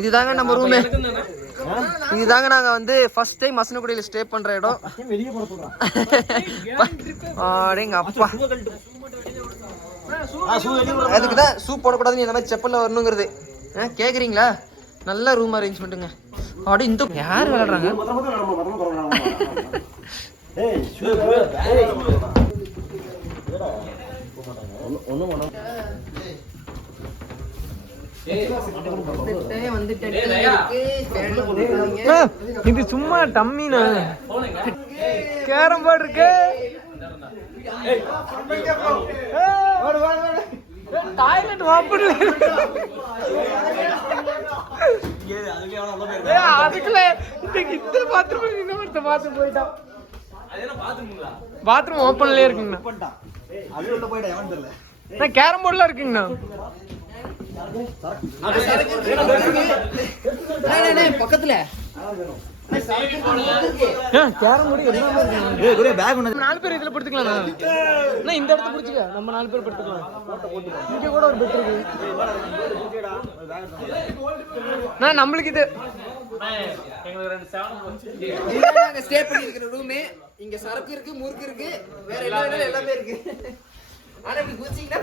இதுதாங்க நம்ம ரூமு. இதுதாங்க நாங்க வந்து ஃபர்ஸ்ட் டைம் மசனகுடியில் ஸ்டே பண்ற இடம். அடேங்க அப்பா, அதுக்கு தான் ஷூ போடக்கூடாதுன்னு இந்த மாதிரி செப்பல்ல வரணுங்கிறது. கேக்குறீங்களா? நல்ல ரூம் அரேஞ்ச்மெண்ட்டுங்க. அப்படி இந்த யார் விளையாடுறாங்க? இது சும்மா டம்மினா கேரம் போர்டு இருக்கு. டாய்லெட் ஓப்பன்ல அதுக்குள்ள இந்த பாத்ரூம் இன்னொருத்த பாத்ரூம் போயிட்டான். பாத்ரூம் ஓப்பன்லயே இருக்குங்கண்ணா. கேரம் போர்டுல இருக்குங்கண்ணா. பக்கத்துல நாலு பேர் இதுல படுத்துக்கலாம். இந்த இடத்த புடிச்சுக்க, நம்ம 4 பேர் படுத்துக்கலாம். இங்க கூட ஒரு பெட் இருக்கு. நம்மளுக்கு இது ஸ்டே பண்ணி இருக்கிற ரூம். இங்க சரக்கு இருக்கு, முறுக்கு இருக்கு, வேற எல்லாமே இருக்கு. ஆனா இப்படி குச்சிங்கன்னா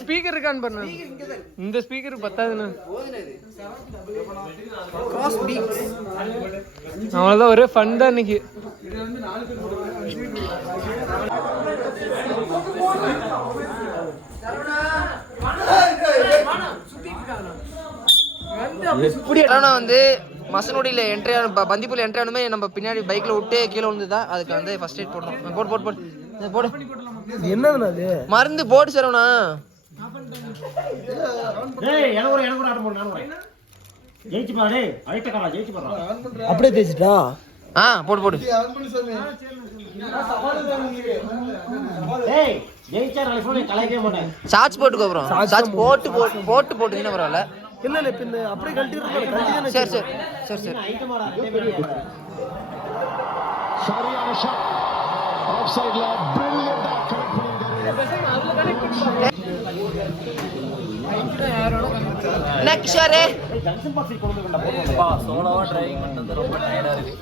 ஸ்பீக்கர் இருக்கான்னு பாருங்க. இந்த ஸ்பீக்கர் பத்தாதுண்ணா. அவ்வளவுதான், ஒரே ஃபன் தான் இன்னைக்கு. வந்து மசனோடியில் என்ட்ரி பந்திப்பூர் என்ட்ரி ஆனுமே நம்ம பின்னாடி பைக்கில் விட்டு கீழே விழுந்துதான். அதுக்கு வந்து ஃபர்ஸ்ட் எய்ட் போடுறோம். போடு என்ன மருந்து போட்டு சரவணா. அப்படியே தேய்ச்சிட்டா? போடு சார்ஜ் போட்டுக்கோ. அப்புறம் சார்ஜ் போட்டுங்கன்னா பரவாயில்ல. இல்ல பின்ன அப்படியே கழட்டி. சரி ஆஃப்சைட்ல பிரில்லியன்ட்டா நெக்ஸ்ட் யாரே சோலோவா டிரைவிங் பண்றது ரொம்ப டயர்டா இருக்கு.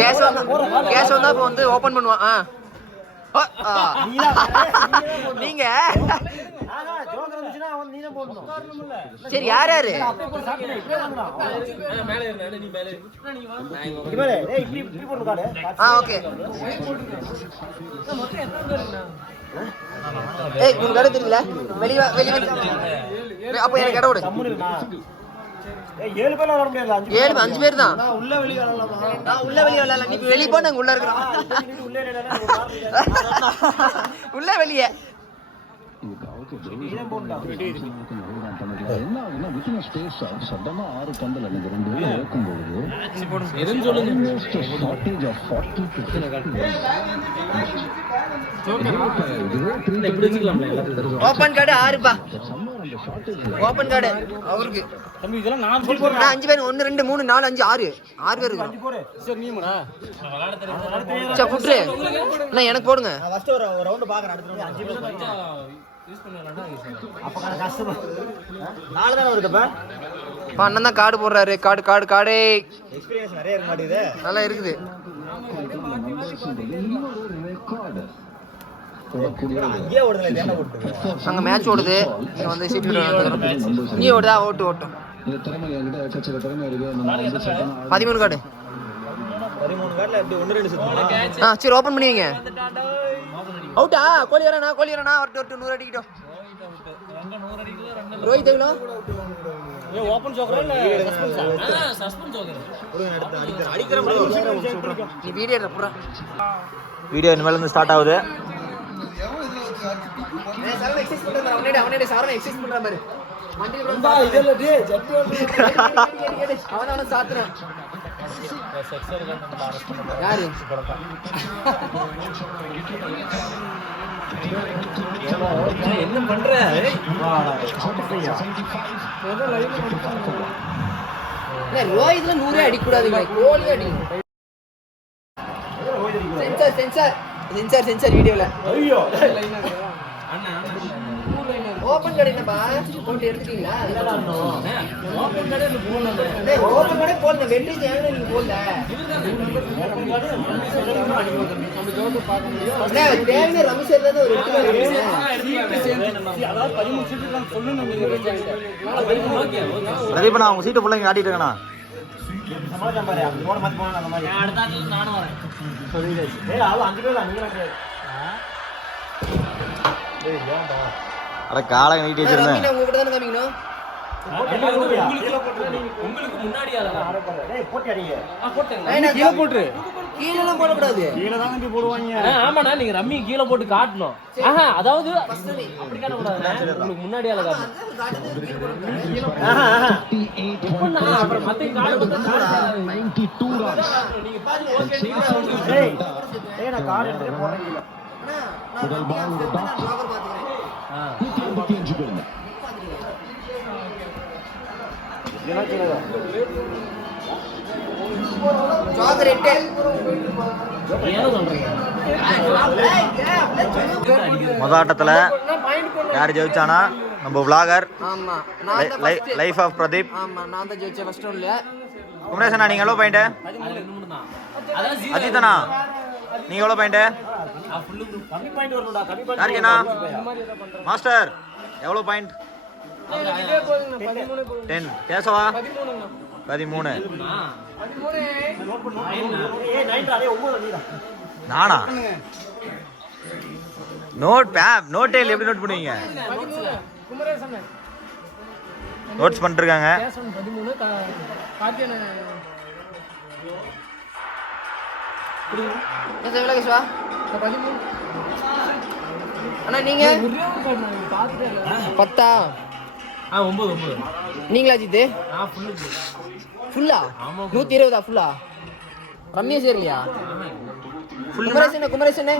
கேஸ் வந்தா இப்ப வந்து ஓபன் பண்ணுவான். நீங்க சரி யாரு ஓகே. உனக்கு கடை தெரியல? வெளியே அப்ப எனக்கு கடை விடு. 5 பேர் தான். உள்ள வெளியே விளையாடலாம். நீ வெளியே போ, நாங்க உள்ள இருக்கிறோம். உள்ள வெளியே ஓபன் கார்டு 6 ஓபன் கார்டு அவருக்கு. 5 பேர் 1 2 3 4 5 6 பேர் இருக்கு. எனக்கு போடுங்க. அண்ணன் தான் கார்டு போடுறாரு. கார்டு நல்லா இருக்குது. அங்க மேட்ச் ஓடுது. இங்க வந்து நீ ஓடுதா? ஓட்டும் 13 கார்டு. சரி ஓபன் பண்ணி வைங்க. அவுட்டா? கோலி வரானா? ஒரு 100 அடிக்கிட்டோம். ரோஹித் எவ்வளோ? ஓபன் ஜோக்கரா இல்ல சஸ்பென்ஸா? Suspense joker. நீ வீடியோ எடுறா. வீடியோ இனிமேல இருந்து ஸ்டார்ட் ஆகுது. சாரன் எக்ஸர்சைஸ் பண்றான். அவனே சாரன் எக்ஸர்சைஸ் பண்றான் பாரு. வண்டில ரொம்ப இதெல்லாம் டே ஜட்டி வந்து அவனால சாத்துறான். செக்ஸர் கண்ட நம்ம அரெஸ்ட் பண்ணோம். யாரு? என்ன பண்ற? ரோஹித்ல 100 அடிக்க கூடாதுங்க. கோலி அடிக்கணும். சென்சார் வீடியோல. ஐயோ லைனா அண்ணா ஓபன் கடை என்னப்பா போட்டு எடுத்துட்டீங்களா ஓபன் கடை போடல வெற்றி ஏன் நீங்க போடல தேவையான ரமேஷ் தான் ஒரு பிரதீப் நான் உங்க சீட்டு பிள்ளைங்க காட்டிட்டு இருக்கேண்ணா அட காலை நீட்டி வச்சிருந்தேன் உங்ககிட்ட தானே காமிக்கணும் உங்களுக்கு முன்னாடி கீழே போடக்கூடாது ஆமாண்ணா நீங்க ரம்மி கீழே போட்டு காட்டணும் அதாவது அப்படி காட்டக்கூடாது உங்களுக்கு முன்னாடி காட்டணும் அப்புறம் மத்த மொத ஆட்டத்துல யாரு ஜெயிச்சானா நம்ம விளாகர் ஆமா லைஃப் ஆஃப் பிரதீப் ஆமா நான் தான் ஜெயிச்சேன் ஃபர்ஸ்ட் ரவுண்ட்ல குமரேசனா நீங்க எவ்வளவு பாயிண்ட் அஜித்தனா நீங்க எவ்வளவு பாயிண்ட் யாருக்குண்ணா மாஸ்டர் எவ்வளவு பாயிண்ட் 10 கேசவா 13 நானா நோட் எப்படி நோட் பண்ணுவீங்க நோட்ஸ் பண்ணிட்டு இருக்காங்க அண்ணா நீங்க 10 9 நீங்களா ஜித்து ஃபுல்லா 120 ஃபுல்லா ரம்யா சேரலையா குமரேசன் குமரேசனா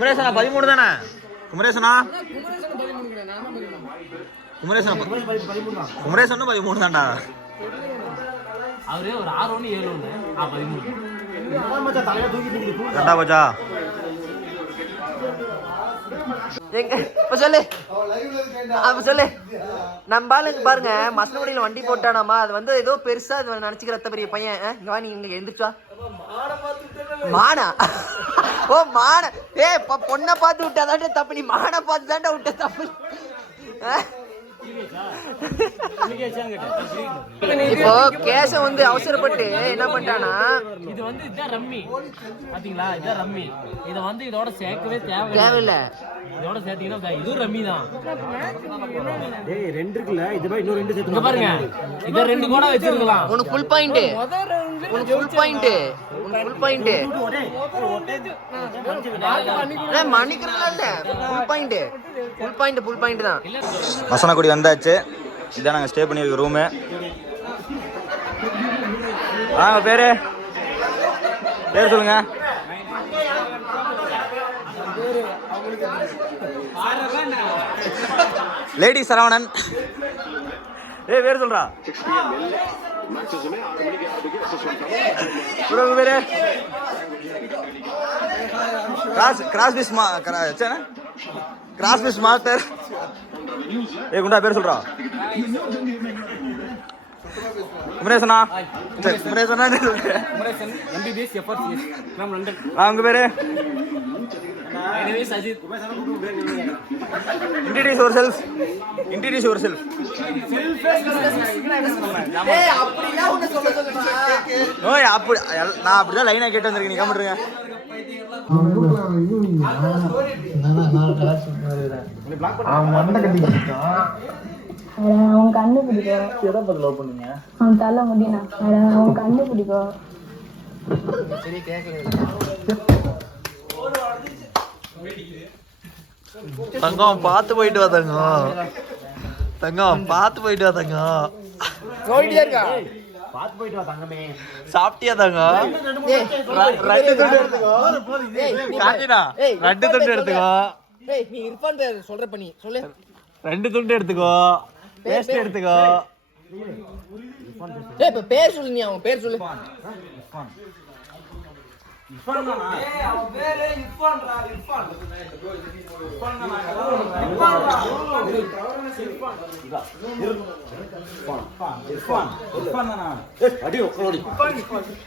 13 தானே குமரேசனா 13 தான்டா அவரே ஒரு 6 1 7 13 ரெண்டா போச்சா சொல்லு நம்ம ஆளுங்க பாருங்க மசனகுடியில வண்டி போட்டானாமா அது வந்து ஏதோ பெருசா நினைச்சுக்கிற பெரிய பையன் நீங்க எந்திரிச்சா மானா ஓ மான பொண்ணை பார்த்து விட்டாதான்டா தப்பு நீ மான பார்த்து தான்டா விட்ட தப்பு இப்போ கேசம் வந்து அவசரப்பட்டு என்ன பண்ணிட்டானா இது வந்து இதான் ரம்மி பாத்தீங்களா இதான் ரம்மி இத வந்து இதோட சேர்க்கவே தேவையில்ல இதோட சேர்த்தீங்கன்னா இதுவும் ரம்மி தான் டேய் 2 இருக்குல இது பை இன்னும் 2 சேர்த்து பாருங்க இத 2 கூட வச்சிருக்கலாம் உனக்கு ஃபுல் பாயிண்ட் மணிக்கிறதுல இல்ல ஃபுல் பாயிண்ட் தான் மசனகுடி வந்தாச்சு இதான் நாங்கள் ஸ்டே பண்ணியிருக்க ரூமு பேர் சொல்லுங்க லேடி சரவணன் பேர் சொல்றா பேரு கிராஸ் மாஸ்டர் குண்டா பேர் சொல்றா குமரேசனா உங்க பேரு introduce yourself ஓய் அப்படி நான் அப்படிதான் லைனா கேட்டு வந்திருக்கேன் நீ கம்மிடுங்க அவன் கண்ணு பிடிக்கும் அவன் தலை முடினா அவன் கண்ணு பிடிக்கும் தங்கம் பார்த்து போயிட்டு வா தங்கம் பார்த்து போயிட்டு வா தங்கம் பாத்து போயிட்டு வா தங்கமே சாப்பிட்டியா தங்கம் 2 துண்டு எடுத்துக்கோ காட்டினா 2 துண்டு எடுத்துக்கோ நீ இர்ஃபான் சொல்ற பண்ணி சொல்லு 2 துண்டு எடுத்துக்கோ பேஸ்ட் எடுத்துக்கோ இப்ப பேர் சொல்லு நீ அவன் பேர் சொல்லு அடி உக்கலோடி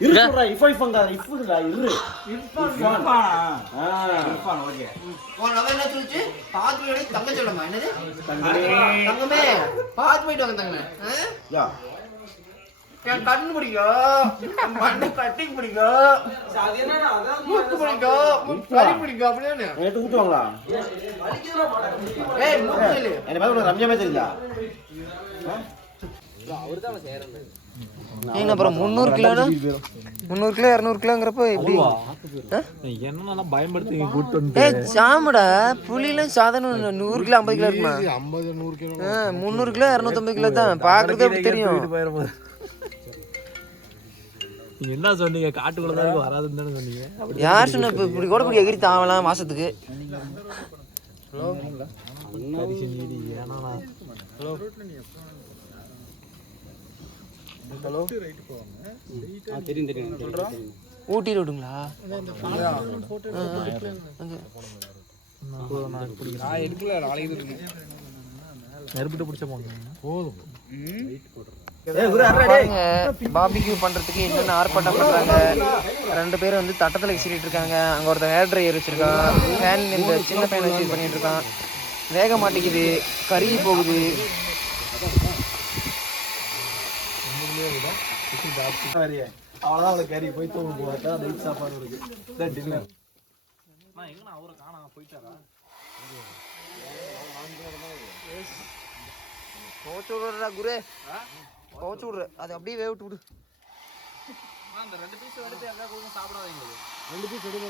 இருடா இஃபங்கா இஃபுடா இரு இர்ஃபான் ஓகே அவன் என்ன சொல்லுச்சு பாத்து தங்க சொல்லமா என்னது தங்கமே பாத்து போயிட்டு வாங்க தங்கமே யா என் கண்ணு பிடிக்கும் மண்ணை கட்டிங் பிடிக்கும் மூக்கு பிடிக்கும் கறி பிடிக்கும் அப்படின்னு நேத்து ஊட்டுவாங்களா ஏய் மூக்கு சொல்லு என்ன பாத்து ரம்ஜாமே தெரியல ஏங்க அப்புறம் 300 கிலோனா 300 கிலோ 200 கிலோங்கிறப்போ எப்படி என்ன பயன்படுத்தி கூட்டு வந்து ஏய் சாமடா புலிலாம் சாதாரண 100 கிலோ 50 கிலோ இருக்குமா 50 100 கிலோ 300 கிலோ 250 கிலோ தான் பாக்குறதே அப்படி தெரியும் நீங்க என்ன சொன்னீங்க காட்டுக்குள்ள தான் வராதுன்னு தானே சொன்னீங்க அப்படி யார் சொன்ன இப்படி கூட இப்படி எகிரி தாவலாம் மாசத்துக்கு ஊட்டி ரோடுங்களா நெருப்பிட்டு பிடிச்ச போங்க போதும் பாருங்க பாபிக்யூ பண்றதுக்கு என்னென்ன ஆர்ப்பாட்டம் பண்றாங்க. 2 பேரும் வந்து தட்டத்துல விசிறிட்டு இருக்காங்க. அங்க ஒருத்தர் ஹேர் ட்ரையர் வச்சிருக்கான். ஃபேன் இந்த சின்ன ஃபேன் வச்சு பண்ணிட்டு இருக்கான். வேக மாட்டேங்குது, கருகி போகுது. அவ்வளோதான் அவளுக்கு கறி போய் தூங்க போவாட்டா நைட் சாப்பாடு இருக்கு டின்னர் அவரை காணா போயிட்டாரா போச்சு விடுறா குரு, போச்சு விடுற. அது அப்படியே வேவிட்டு விடு. அந்த 2 பீஸ் எடுத்து எங்க கொடுங்க சாப்பிடாதீங்க. 2 பீஸ் எடுங்க.